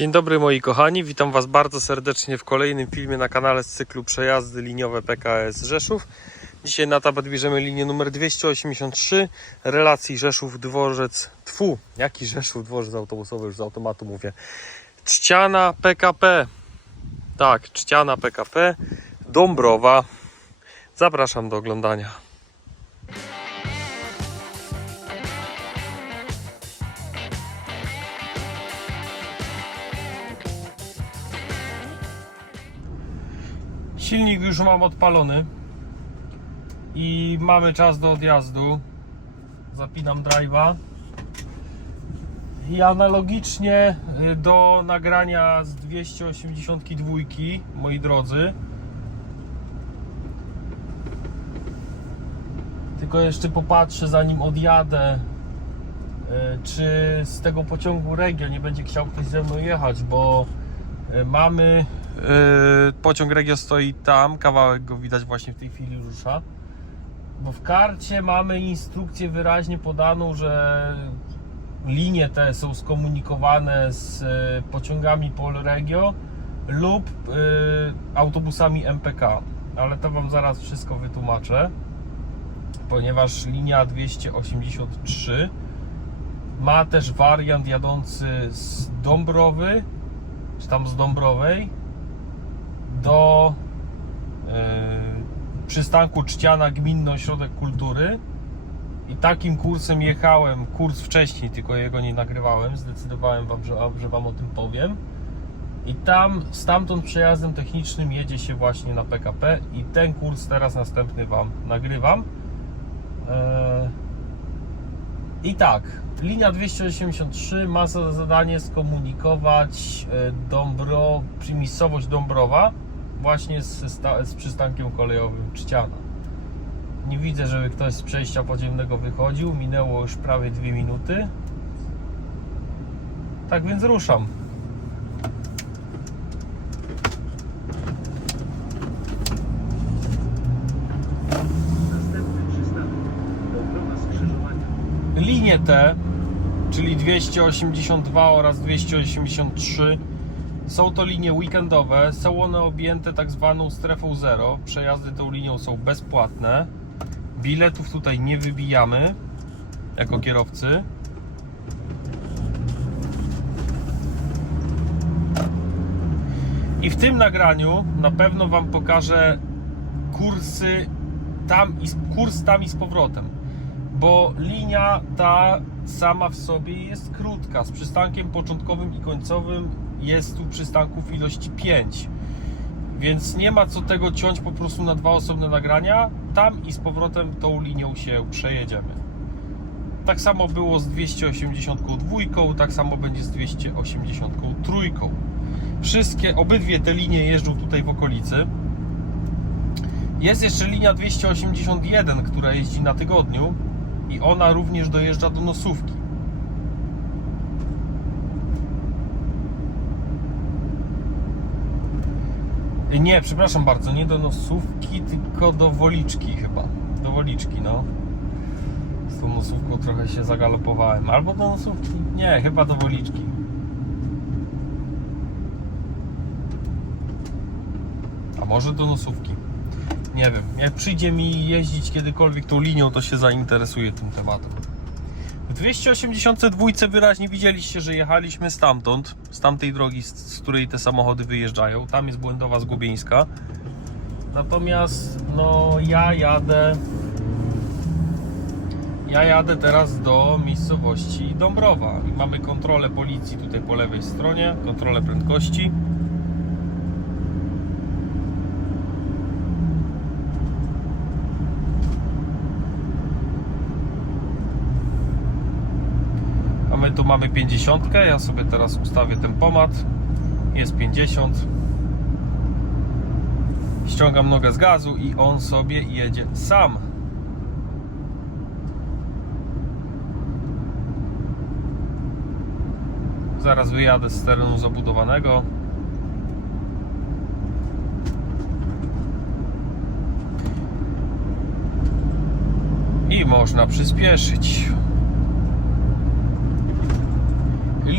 Dzień dobry moi kochani, witam Was bardzo serdecznie w kolejnym filmie na kanale z cyklu Przejazdy liniowe PKS Rzeszów. Dzisiaj na tapet bierzemy linię numer 283 relacji Rzeszów-Dworzec Tfu, jaki Rzeszów Dworzec autobusowy, już z automatu mówię. Czciana PKP, tak, Czciana PKP, Dąbrowa. Zapraszam do oglądania. Silnik już mam odpalony i mamy czas do odjazdu. Zapinam drive'a. I analogicznie y, do nagrania z 282, moi drodzy. Tylko jeszcze popatrzę zanim odjadę, y, czy z tego pociągu Regio nie będzie chciał ktoś ze mną jechać, bo y, mamy pociąg Regio stoi tam, kawałek go widać właśnie w tej chwili rusza. Bo w karcie mamy instrukcję wyraźnie podaną, że linie te są skomunikowane z yy, pociągami Polregio lub yy, autobusami MPK. Ale to Wam zaraz wszystko wytłumaczę, ponieważ linia 283 ma też wariant jadący z Dąbrowy, czy tam z Dąbrowej do yy, przystanku Czciana Gminny Ośrodek Kultury. I takim kursem jechałem, kurs wcześniej, tylko jego nie nagrywałem, zdecydowałem wam, że, że Wam o tym powiem. I tam, stamtąd przejazdem technicznym jedzie się właśnie na PKP i ten kurs teraz następny Wam nagrywam. Yy, i tak, linia 283 ma za zadanie skomunikować e, Dąbro, miejscowość Dąbrowa właśnie z, z przystankiem kolejowym Czciana. Nie widzę, żeby ktoś z przejścia podziemnego wychodził. Minęło już prawie dwie minuty. Tak więc ruszam. Linie te, czyli 282 oraz 283, są to linie weekendowe. Są one objęte tak zwaną strefą zero. Przejazdy tą linią są bezpłatne. Biletów tutaj nie wybijamy jako kierowcy. I w tym nagraniu na pewno Wam pokażę kursy tam i kurs tam i z powrotem bo linia ta sama w sobie jest krótka. Z przystankiem początkowym i końcowym jest tu przystanków ilości 5. Więc nie ma co tego ciąć po prostu na dwa osobne nagrania. Tam i z powrotem tą linią się przejedziemy. Tak samo było z 282, tak samo będzie z 283. Wszystkie, obydwie te linie jeżdżą tutaj w okolicy. Jest jeszcze linia 281, która jeździ na tygodniu i ona również dojeżdża do nosówki. Nie, przepraszam bardzo, nie do nosówki, tylko do Woliczki chyba. Do Woliczki, no. Z tą nosówką trochę się zagalopowałem. Albo do nosówki? Nie, chyba do Woliczki. A może do nosówki? Nie wiem. Jak przyjdzie mi jeździć kiedykolwiek tą linią, to się zainteresuję tym tematem. W 282 wyraźnie widzieliście, że jechaliśmy stamtąd, z tamtej drogi, z, której te samochody wyjeżdżają. Tam jest Błędowa Zgubieńska. Natomiast no ja jadę ja jadę teraz do miejscowości Dąbrowa. Mamy kontrolę policji tutaj po lewej stronie, kontrolę prędkości. Tu mamy 50. Ja sobie teraz ustawię tempomat. Jest 50. Ściągam nogę z gazu i on sobie jedzie sam. Zaraz wyjadę z terenu zabudowanego. I można przyspieszyć.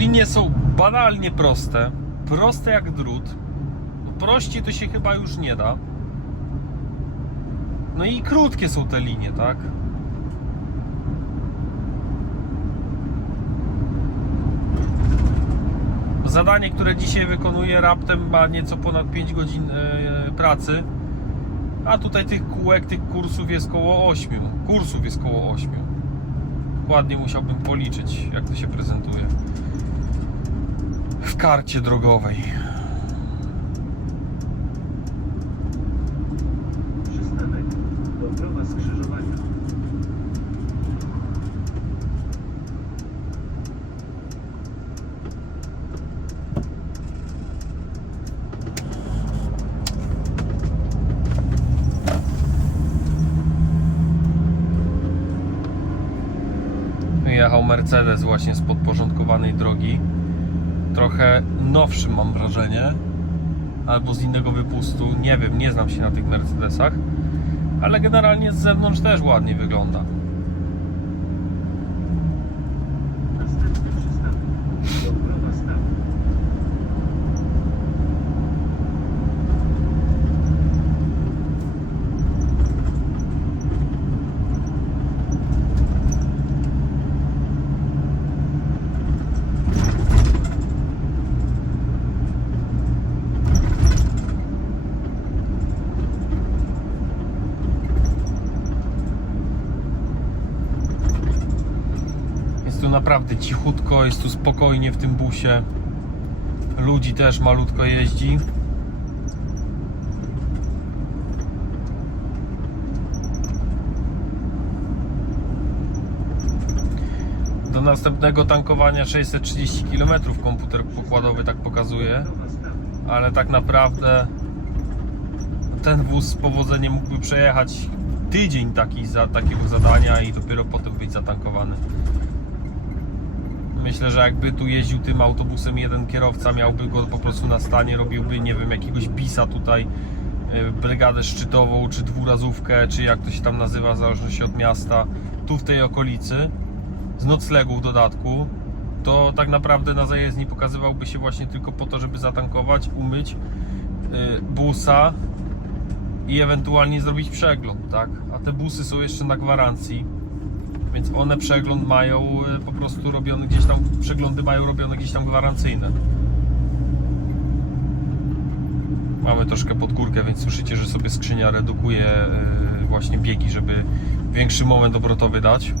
Linie są banalnie proste, proste jak drut. Prościej to się chyba już nie da. No i krótkie są te linie, tak? Zadanie, które dzisiaj wykonuję, raptem ma nieco ponad 5 godzin e, pracy. A tutaj tych kółek, tych kursów jest koło 8. Kursów jest koło 8. Dokładnie musiałbym policzyć, jak to się prezentuje w karcie drogowej. Jechał Mercedes właśnie z podporządkowanej drogi. Trochę nowszy mam wrażenie. Albo z innego wypustu. Nie wiem, nie znam się na tych Mercedesach. Ale generalnie z zewnątrz też ładnie wygląda. Następny przystanek. Dąbrowa Stal. Jest tu naprawdę cichutko, jest tu spokojnie w tym busie. Ludzi też malutko jeździ. Do następnego tankowania 630 km komputer pokładowy tak pokazuje, ale tak naprawdę ten wóz z powodzeniem mógłby przejechać tydzień taki, za, takiego zadania i dopiero potem być zatankowany. Myślę, że jakby tu jeździł tym autobusem jeden kierowca, miałby go po prostu na stanie, robiłby, nie wiem, jakiegoś bisa tutaj, e, brygadę szczytową, czy dwurazówkę, czy jak to się tam nazywa, w zależności od miasta, tu w tej okolicy, z noclegu w dodatku, to tak naprawdę na zajezdni pokazywałby się właśnie tylko po to, żeby zatankować, umyć e, busa i ewentualnie zrobić przegląd, tak? A te busy są jeszcze na gwarancji. Więc one przegląd mają e, po prostu robione gdzieś tam, przeglądy mają robione gdzieś tam gwarancyjne. Mamy troszkę pod górkę, więc słyszycie, że sobie skrzynia redukuje e, właśnie biegi, żeby większy moment obrotowy dać.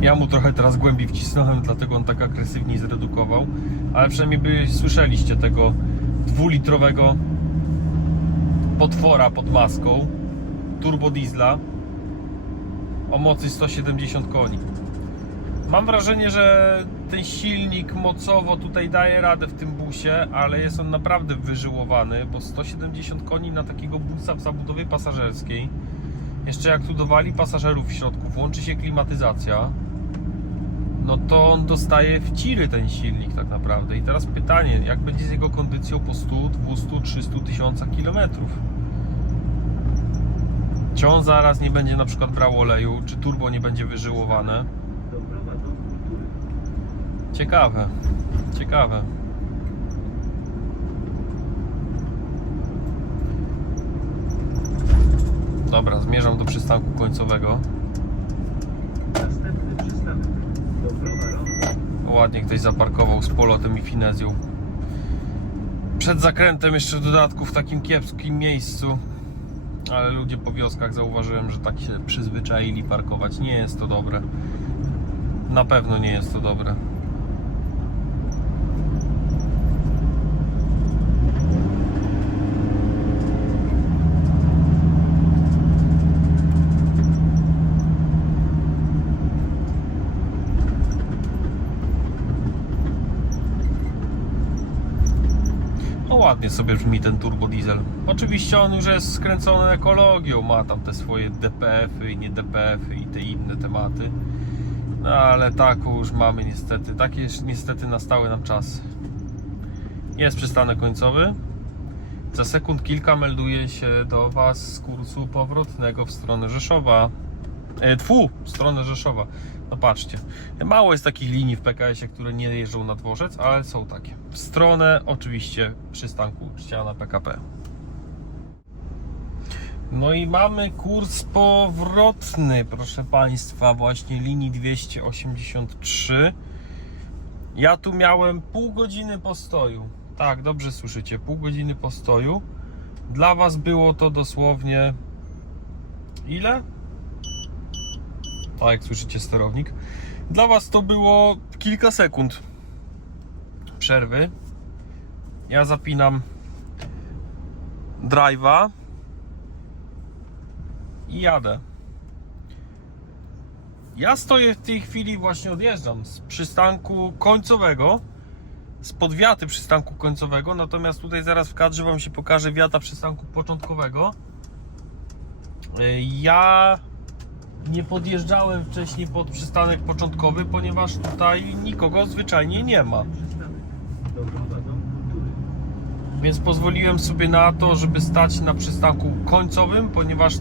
Ja mu trochę teraz głębiej wcisnąłem, dlatego on tak agresywniej zredukował. Ale przynajmniej by słyszeliście tego dwulitrowego potwora pod maską turbo diesla o mocy 170 koni. Mam wrażenie, że ten silnik mocowo tutaj daje radę w tym busie, ale jest on naprawdę wyżyłowany, bo 170 koni na takiego busa w zabudowie pasażerskiej. Jeszcze jak tu dowali pasażerów w środku, włączy się klimatyzacja, no to on dostaje w ciry ten silnik tak naprawdę. I teraz pytanie, jak będzie z jego kondycją po 100, 200, 300 tysiącach kilometrów? On zaraz nie będzie na przykład brał oleju, czy turbo nie będzie wyżyłowane? Ciekawe, ciekawe. Dobra, zmierzam do przystanku końcowego. Ładnie ktoś zaparkował z polotem i finezją. Przed zakrętem jeszcze w dodatku w takim kiepskim miejscu. Ale ludzie po wioskach zauważyłem, że tak się przyzwyczaili parkować. Nie jest to dobre. Na pewno nie jest to dobre. Ładnie sobie brzmi ten turbo diesel. Oczywiście on już jest skręcony ekologią, ma tam te swoje DPF-y i nie DPF-y i te inne tematy. No ale taką już mamy niestety. Takie niestety nastały nam czasy. Jest przystanek końcowy. Za sekund kilka melduje się do Was z kursu powrotnego w stronę Rzeszowa. E, Tfu, w stronę Rzeszowa. No patrzcie, mało jest takich linii w PKS-ie, które nie jeżdżą na dworzec, ale są takie. W stronę oczywiście przystanku ściana PKP. No i mamy kurs powrotny, proszę Państwa, właśnie linii 283. Ja tu miałem pół godziny postoju. Tak, dobrze słyszycie, pół godziny postoju. Dla Was było to dosłownie ile? Tak, jak słyszycie sterownik. Dla Was to było kilka sekund przerwy. Ja zapinam drive'a i jadę. Ja stoję w tej chwili, właśnie odjeżdżam z przystanku końcowego, z podwiaty przystanku końcowego, natomiast tutaj zaraz w kadrze Wam się pokaże wiata przystanku początkowego. Y, Ja nie podjeżdżałem wcześniej pod przystanek początkowy, ponieważ tutaj nikogo zwyczajnie nie ma. Więc pozwoliłem sobie na to, żeby stać na przystanku końcowym, ponieważ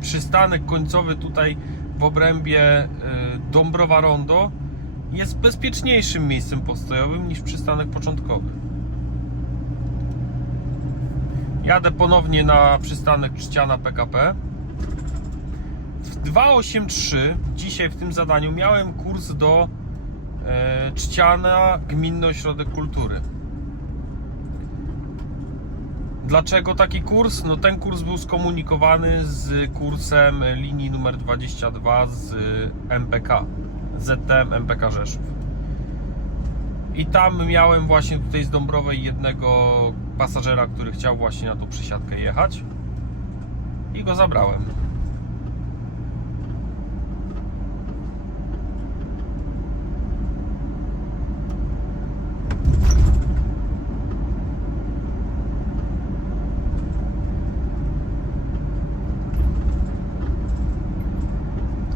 przystanek końcowy tutaj w obrębie y, Dąbrowa Rondo jest bezpieczniejszym miejscem postojowym niż przystanek początkowy. Jadę ponownie na przystanek Czciana PKP. W 283 dzisiaj w tym zadaniu miałem kurs do e, Czciana Gminny Ośrodek Kultury. Dlaczego taki kurs? No ten kurs był skomunikowany z kursem linii numer 22 z MPK, ZTM MPK Rzeszów. I tam miałem właśnie tutaj z Dąbrowej jednego pasażera, który chciał właśnie na tą przysiadkę jechać. I go zabrałem.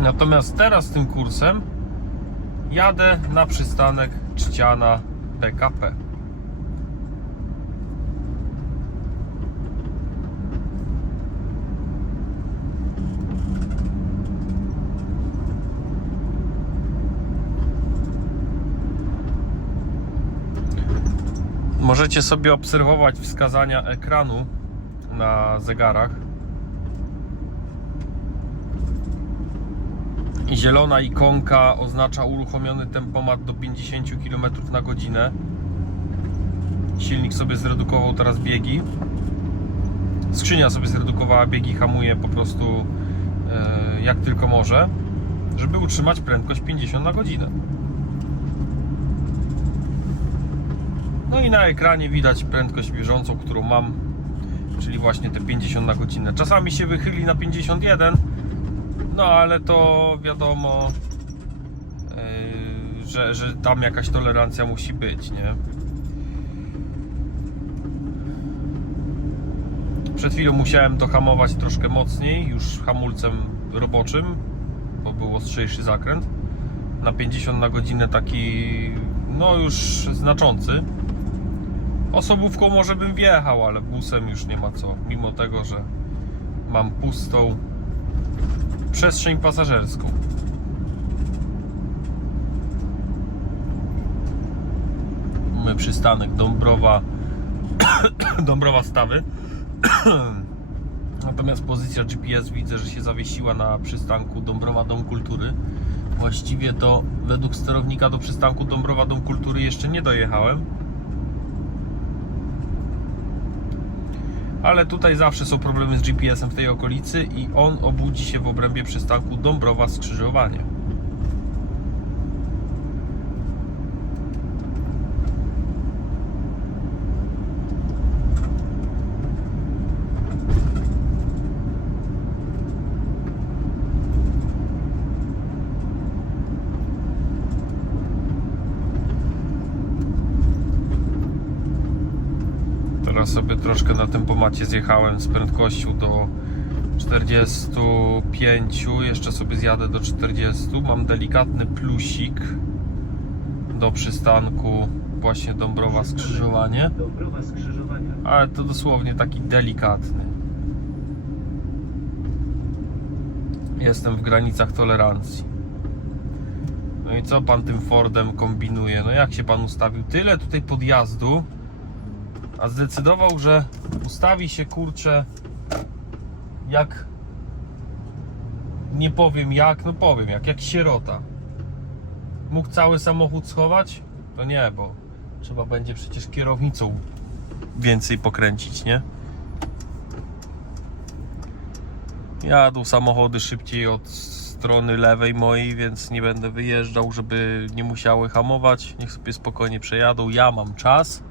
Natomiast teraz tym kursem jadę na przystanek Czciana PKP. Możecie sobie obserwować wskazania ekranu na zegarach. Zielona ikonka oznacza uruchomiony tempomat do 50 km na godzinę. Silnik sobie zredukował teraz biegi. Skrzynia sobie zredukowała biegi, hamuje po prostu e, jak tylko może, żeby utrzymać prędkość 50 na godzinę. No i na ekranie widać prędkość bieżącą, którą mam, czyli właśnie te 50 na godzinę. Czasami się wychyli na 51, no ale to wiadomo, yy, że, że tam jakaś tolerancja musi być, nie? Przed chwilą musiałem to hamować troszkę mocniej, już hamulcem roboczym, bo był ostrzejszy zakręt. Na 50 na godzinę taki, no już znaczący. Osobówką może bym wjechał, ale busem już nie ma co. Mimo tego, że mam pustą przestrzeń pasażerską. Mamy przystanek Dąbrowa Dąbrowa Stawy. Natomiast pozycja GPS widzę, że się zawiesiła na przystanku Dąbrowa Dom Kultury. Właściwie to według sterownika do przystanku Dąbrowa Dom Kultury jeszcze nie dojechałem. Ale tutaj zawsze są problemy z GPS-em w tej okolicy i on obudzi się w obrębie przystanku Dąbrowa Skrzyżowanie. Teraz sobie troszkę na tempomacie zjechałem z prędkością do 45, jeszcze sobie zjadę do 40. Mam delikatny plusik do przystanku właśnie Dąbrowa Skrzyżowanie, ale to dosłownie taki delikatny. Jestem w granicach tolerancji. No i co pan tym Fordem kombinuje? No jak się pan ustawił? Tyle tutaj podjazdu, a zdecydował, że ustawi się kurczę jak nie powiem jak, no powiem jak, jak sierota. Mógł cały samochód schować? To nie, bo trzeba będzie przecież kierownicą więcej pokręcić, nie? Jadą samochody szybciej od strony lewej mojej, więc nie będę wyjeżdżał, żeby nie musiały hamować. Niech sobie spokojnie przejadą. Ja mam czas.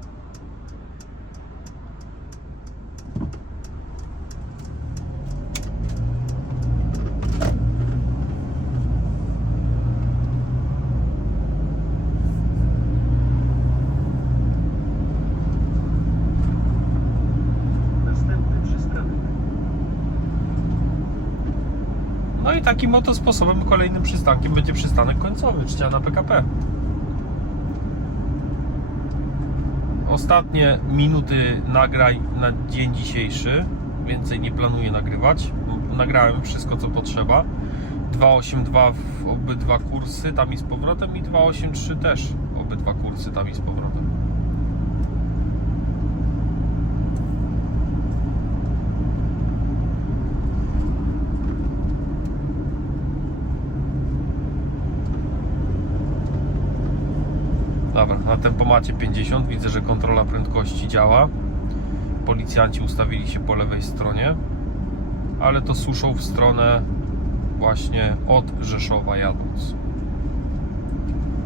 No i takim oto sposobem kolejnym przystankiem będzie przystanek końcowy, Czciana PKP. Ostatnie minuty nagrań na dzień dzisiejszy. Więcej nie planuję nagrywać. Nagrałem wszystko co potrzeba. 282 w obydwa kursy tam i z powrotem i 283 też obydwa kursy tam i z powrotem. Dobra, na tempomacie 50 widzę, że kontrola prędkości działa. Policjanci ustawili się po lewej stronie, ale to suszą w stronę właśnie od Rzeszowa jadąc.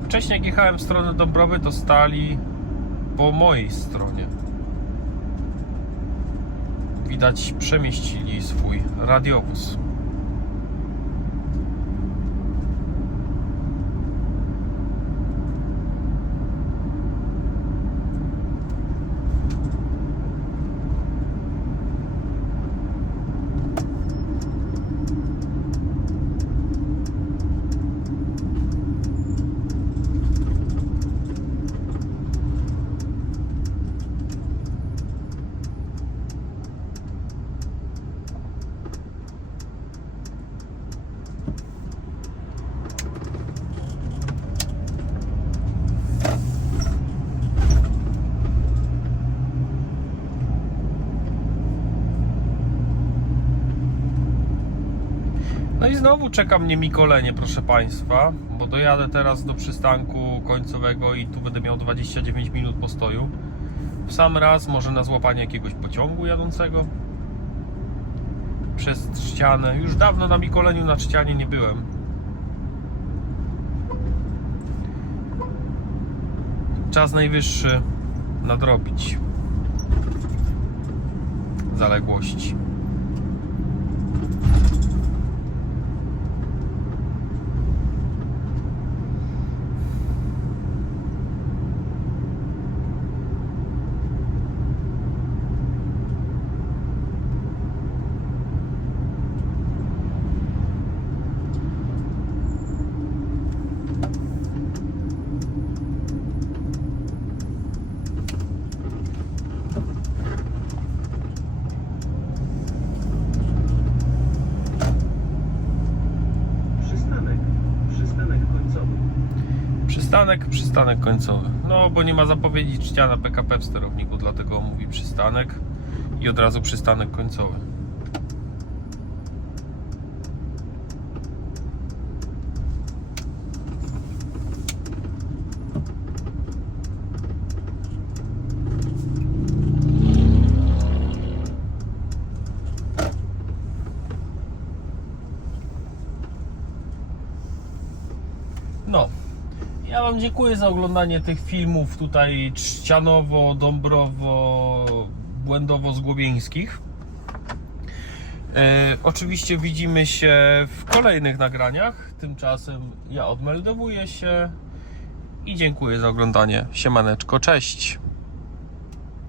Wcześniej jak jechałem w stronę Dąbrowy, to stali po mojej stronie. Widać przemieścili swój radiowóz. Znowu czeka mnie Mikolenie, proszę Państwa, bo dojadę teraz do przystanku końcowego i tu będę miał 29 minut postoju. W sam raz może na złapanie jakiegoś pociągu jadącego przez ścianę. Już dawno na Mikoleniu na ścianie nie byłem. Czas najwyższy nadrobić zaległości. Przystanek. Przystanek końcowy. Przystanek, przystanek końcowy. No, bo nie ma zapowiedzi czciana PKP w sterowniku, dlatego mówi przystanek i od razu przystanek końcowy. No, ja Wam dziękuję za oglądanie tych filmów tutaj czcianowo, dąbrowo, błędowo zgłobieńskich. E, oczywiście widzimy się w kolejnych nagraniach. Tymczasem ja odmeldowuję się i dziękuję za oglądanie. Siemaneczko, cześć.